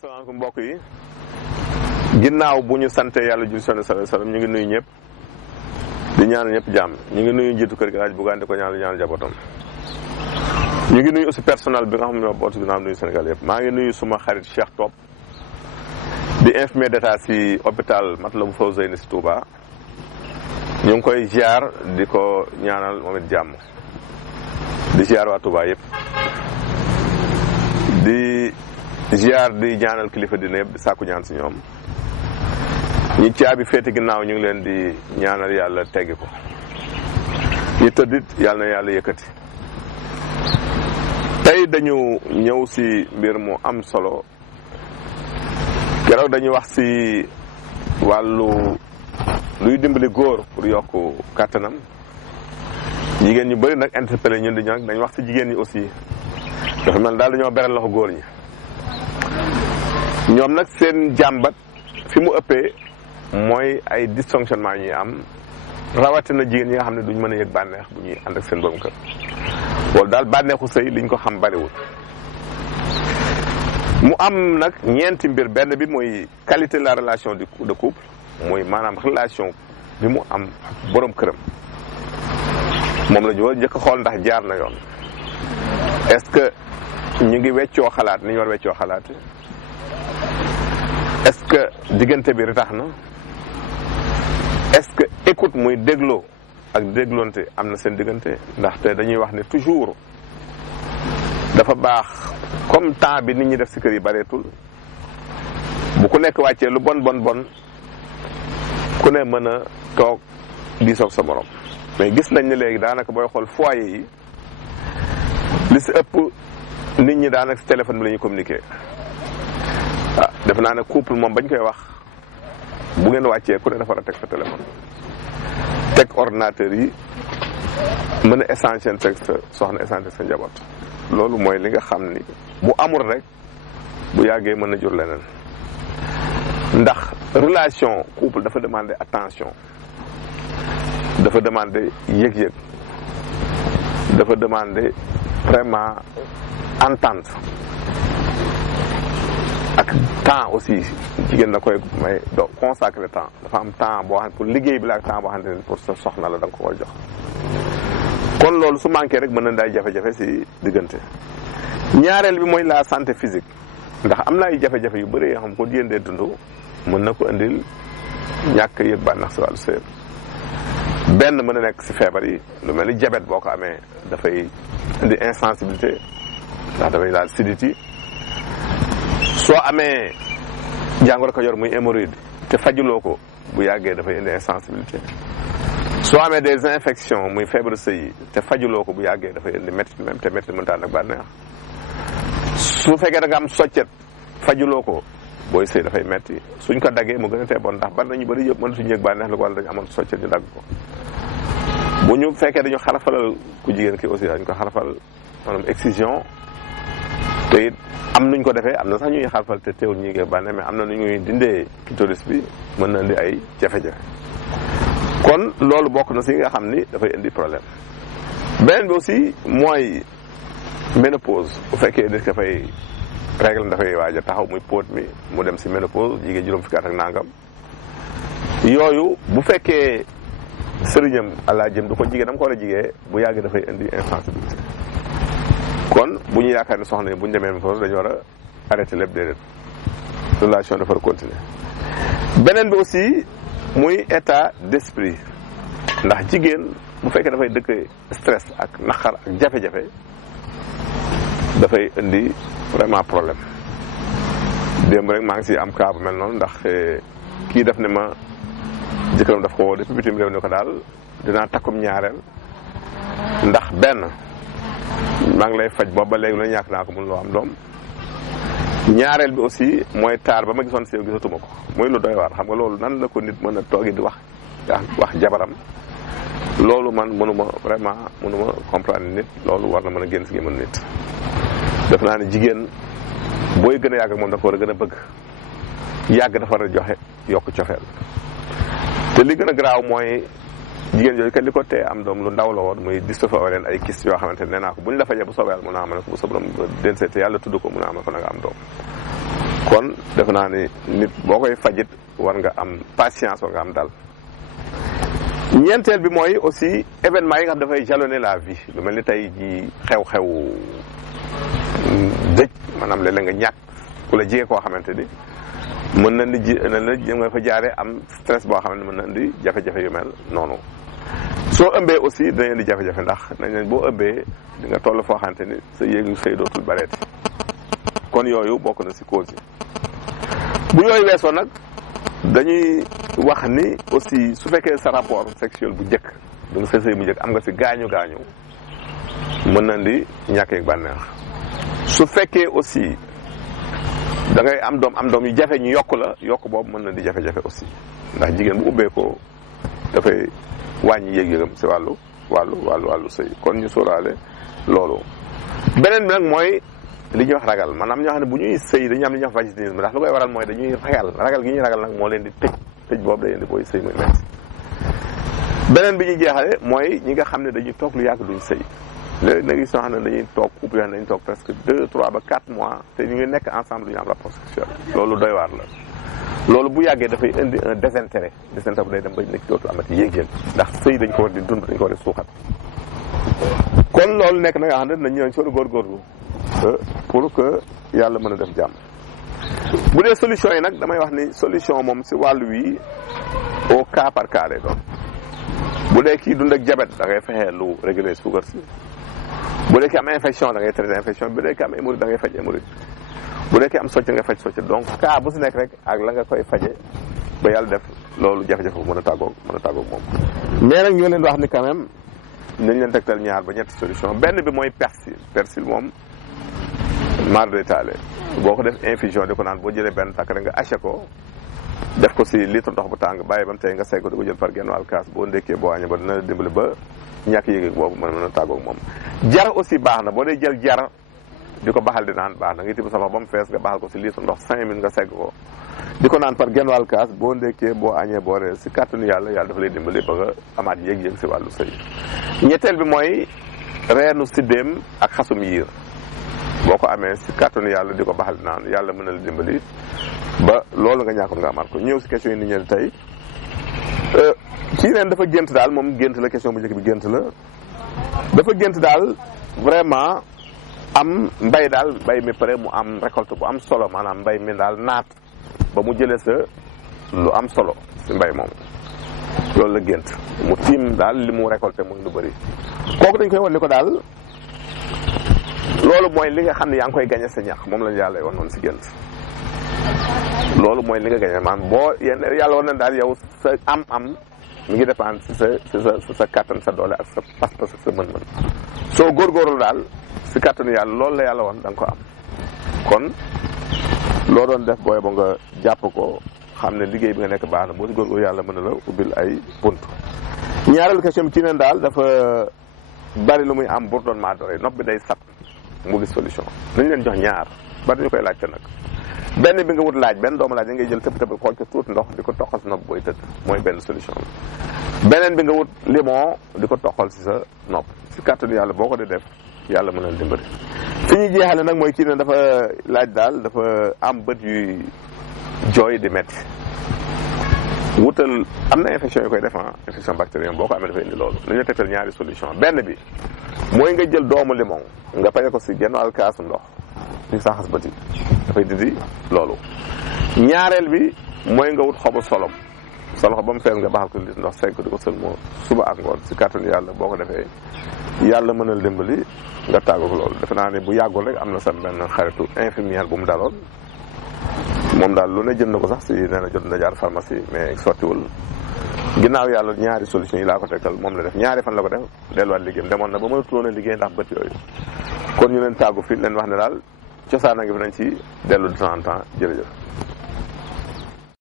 asalaamaaleykum mbokk yi ginnaaw bu ñu sante yàlla julli sallallahu alayhi wasallam ñu ngi nuyu ñëpp di ñaanal ñëpp jàmm ñu ngi nuyu njiitu kër gi laaj bugaan di ko ñaanal jabootam ñu ngi nuyu aussi personnel bi nga xam ne ñoo boot ginnaaw nuyu Sénégal yëpp maa ngi nuyu suma xarit Cheikh Top di infirmier d'état si hôpital Matlaboul Fawzeyni si Touba ñu ngi koy ziar di ko ñaanal moom it jàmm di ziar waa Touba yëpp di ziar di ñaanal kilifa dina yëpp di sàkku ñaan si ñoom ñi caabi féete ginnaaw ñu ngi leen di ñaanal yàlla teggi ko ñi tëddit yàlla na yàlla yëkkati tey dañu ñëw si mbir mu am solo keroog dañuy wax si wàllu luy dimbali góor pour yokk kàttanam jigéen ñu bëri nag interpellé ñun di ñu nag dañ wax si jigéen ñi aussi dafa mel daal dañoo beral loxo góor ñi ñoom nag seen jàmbat fi mu ëppee mooy ay dysfonctionnement yi ñuy am rawatina jigéen ñi nga xam ne duñ mën a yëg bànneex bu ñuy ànd ak seen borom kër wala daal bànneexu sëy liñ ko xam bariwul mu am nag ñeenti mbir benn bi mooy qualité de la relation de couple mooy maanaam relation bi mu am ak borom këram moom la ñu war njëkk a xool ndax jaar na yoon est-ce que ñu ngi weccoo xalaat ni ñu war weccoo xalaat est-ce que diggante bi tax na est-ce que écoute muy dégloo ak dégloonte am na seen diggante ndaxte dañuy wax ne toujours dafa baax comme temps bi nit ñi def si kër yi bareetul bu ku nekk wàccee lu bon ku ne mën a toog diisoog sa morom mais gis nañ ne léegi daanaka booy xool foyer yi li si ëpp nit ñi daanaka si téléphone bi la ñuy communiquer defe naa ne couple moom bañ koy wax bu ngeen wàccee ku ne dafa war a teg sa téléphone teg ordinateur yi mën a échanger teg sa soxna échanger sa njaboot loolu mooy li nga xam ni bu amul rek bu yàggee mën na jur leneen ndax relation couple dafa demander attention dafa demander yëg-yëg dafa demander vraiment entente ak temps aussi jigéen da koy may do consacrer temps dafa am temps boo xam pour liggéey bi la ak temps boo xam ne pour sa soxna la da nga ko koy jox kon loolu su manqué rek mën na day jafe-jafe si diggante ñaareel bi mooy la santé physique ndax am na ay jafe-jafe yu bëri yoo xam ko jigéen dee dund mën na ko indil ñàkk yëg bànneex si wàllu sëy benn mën na nekk si feebar yi lu mel ni diabète boo ko amee dafay indi insensibilité ndax dafay daal siditi soo amee jàngoro ko yor muy hémorroïde te fajuloo ko bu yàggee dafay indi insensibilité soo amee des infections muy feebar sëy te fajuloo ko bu yàggee dafay indi métti même te métti mënta ànd ak bànneex su fekkee da nga am soccet fajuloo ko booy sëy dafay metti suñ ko daggee mu gën a tee bon ndax bari nañu bëri yëpp mënatuñu yëg bànneex la ko wala dañu amoon soccet ñu dagg ko bu ñu fekkee dañu xarafalal ku jigéen ki aussi dañ ko xarafal maanaam excision te it am nuñ ko defee am na sax ñuy xarafal te teewul ñuy yëg bànneex mais am na nu ñuy dindee clitoris bi mën na indi ay jafe-jafe kon loolu bokk na si nga xam ni dafay indi problème beneen bi aussi mooy ménopause bu fekkee nit ka fay règle dafay waaj a taxaw muy póot mi mu dem si ménopause jigéen juróom fukki at ak nangam yooyu bu fekkee sëriñam àllaa jëm du ko jigéen dama ko war a jigee bu yàgg dafay indi insensibilité kon bu ñu yaakaar ne soxna yi bu ñu demee ménopause dañu war a arrêté lépp déedéet relation dafa war a continuer beneen bi aussi muy état d'esprit ndax jigéen bu fekkee dafay dëkk stress ak naqar ak jafe-jafe dafay indi vraiment problème démb rek maa ngi si am cas bu mel noonu ndax kii def ne ma jëkkëram daf ko woo depuis bitim réew ne ko daal dinaa takkum ñaareel ndax benn maa ngi lay faj boobu ba léegi lu ñàkk naa ko mun loo am doom ñaareel bi aussi mooy taar ba ma gisoon si yow gisatuma ko muy lu doy waar xam nga loolu nan la ko nit mën a toogi di wax jabaram loolu man mënuma comprendre nit loolu war na mën a génn si mën nit def naa ne jigéen booy gën a yàgg ak moom dafa war a gën a bëgg yàgg dafa war a joxe yokk cofeel te li gën a garaaw mooy jigéen yooyu kat li ko tee am doom lu ndaw la woon muy dystrophe ovarienne ay kyste yoo xamante ne nee naa ko bu ñu la fajee bu soobee yàlla mun naa am ne ko bu soobee den seete yàlla tudd ko mun naa am ne ko na nga am doom kon defe naa ni nit boo koy fajit war nga am patience, war nga am dal. ñeenteel bi mooy aussi événement yi nga xam dafay jalonner la vie lu mel ni tey ji xew-xew dëj maanaam léeg-léeg nga ñàkk ku la jege koo xamante ni mën na ni nga fa jaaree am stress boo xam ne mën na indi jafe-jafe yu mel noonu. soo ëmbee aussi dina indi jafe-jafe ndax nañ leen boo ëmbee di nga toll foo xamante ni sa yéegu sëy dootul bareeti kon yooyu bokk na si cause yi. bu yooyu weesoo nag dañuy wax ni aussi su fekkee sa rapport sexuel bu njëkk du nga sa sëy bu njëkk am nga si gaañu mën na indi ñàkk bànneex. su fekkee aussi da ngay am doom yu jafe ñu yokk boobu mën na di jafe-jafe aussi ndax jigéen bu ubbee ko dafay wàññi yëg-yëgam si wàllu sëy kon ñu sóoraale loolu. beneen bi nag mooy li ñuy wax ragal maanaam ñoo xam ne bu ñuy sëy dañuy am li ñuy wax vaginisme ndax lu koy waral mooy dañuy ragal gi ñuy ragal nag moo leen di tëj boobu day indi booy sëy muy metti. beneen bi ñuy jeexale mooy ñi nga xam ne dañuy toog lu yàgg duñ sëy léegi nag soo xam ne dañuy toog couple yoo xam ne dañuy toog presque 2, 3 ba 4 mois te ñu ngi nekk ensemble duñu am rapport sexuel loolu doy waar la. loolu bu yàggee dafay indi un désintérêt bu day dem ba nekk dootu amati yéeg-yéeg ndax sëy dañ ko war di dund dañ ko war di suuxat. kon loolu nekk na nga xam ne nañ ñëw ci war a góorgóorlu pour que yàlla mën a def jàmm. bu dee solution yi nag damay wax ni solution moom si wàllu wi au cas par cas lay doon. bu dee kii dund ak diabète da ngay fexe lu réguler suukar si. bu dee ki am infection da ngay traiter infection bu dee ki am hémorroïde da ngay faj hémorroïde. bu dee ki am socc nga faj socc donc cas bu si nekk rek ak la nga koy faje ba yàlla def loolu jafe-jafe bu mën a tàggoog moom. mais nag ñoo leen wax ni quand même nañ leen tegtal ñaar ba ñetti solution benn bi mooy persil moom mar de taale boo ko def infusion di ko naan boo jëlee benn takk rek nga haché ko def ko si litre ndox bu tàng bàyyi ba mu tey nga segg ko di ko jël par genn wàll kaas boo ndékkee boo añee ba dina la dimbali ba ñàkk yéeg boobu mën a tàggoog moom. jar aussi baax na boo dee jël jar di ko baxal di naan baax na nga tibb sa ndox ba mu fees nga baxal ko si litre ndox 5 minutes nga segg ko di ko naan par genn wàll kaas boo ndékkee boo añee boo reer si kàttanu yàlla dafa lay dimbali ba nga amaat yéeg-yéeg si wàllu sëy. ñetteel bi mooy reenu siddéem ak xasum yiir boo ko amee si kàttanu yàlla di ko baxal di naan yàlla mën na la dimbali ba loolu nga ñàkkoon nga amaat ko. ñëw si question yi nit ñi tey kii neen dafa gént daal moom gént la question bu njëkk bi gént la dafa gént daal vraiment am mbay daal mbay mi pare mu am récolte bu am solo maanaam mbay mi daal naat ba mu jëlee sa lu am solo si mbay moom loolu la gént mu tiim daal li mu récolté muy lu bëri kooku dañ koy wan ni ko daal loolu mooy li nga xam ne yaa ngi koy gañe sa ñax moom lañ yàlla wan noonu si gént loolu mooy li nga gañe maanaam boo yàlla wan na daal yow sa am mi ngi dépendre si sa kàttan sa doole ak sa pas-pas ak sa mën-mën soo góorgóorlu daal si kàttanu yàlla loolu la yàlla woon da nga ko am kon loo doon def booy ba nga jàpp ko xam ne liggéey bi nga nekk baax na boo si góorgóorlu yàlla mën na la ubbil ay bunt. ñaareelu question bi ci neen daal dafa bari lu muy am bourdonnement d'oreille nopp bi day sab mu gis solution nañ leen jox ñaar bari ñu koy laajte nag benn bi nga wut laaj benn doomu laaj da ngay jël tëb xooj ko tuuti ndox di ko toxal si nopp booy tëdd mooy benn solution bi beneen bi nga wut limon di ko toxal si sa nopp si kàttanu yàlla boo ko di def yàlla mën na dimbali. fi ñuy jeexale nag mooy kii ne dafa laaj daal dafa am bët yuy jooy di métti wutal am na infection yu koy def infection bactérienne boo ko amee dafa indi loolu li ñu tegtal ñaari solution benn bi mooy nga jël doomu limon nga paye ko si genn wàll kaasu ndox di saxas bët yi dafay dindi loolu. ñaareel bi mooy nga wut xobu solom sa loxo ba mu fees nga baxal ko li ndox segg ko di ko sëlmoo suba ak ngoon si kàttanu yàlla boo ko defee yàlla mënal dimbali nga tàggoog loolu. defe naa ne bu yàggul rek am na sa benn xaritu infirmière bu mu daloon moom daal lu ne jënd na ko sax si nee na jot na jaar pharmacie mais sottiwul ginnaaw yàlla ñaari solution yi laa ko tegtal moom la def ñaari fan la ko def delluwaat liggéeyam demoon na ba mënatuloon a liggéey ndax bët yooyu kon ñu leen tàggu fi leen wax ne daal cosaan a ngi fi nañ ci dellu de temps en temps jërëjëf.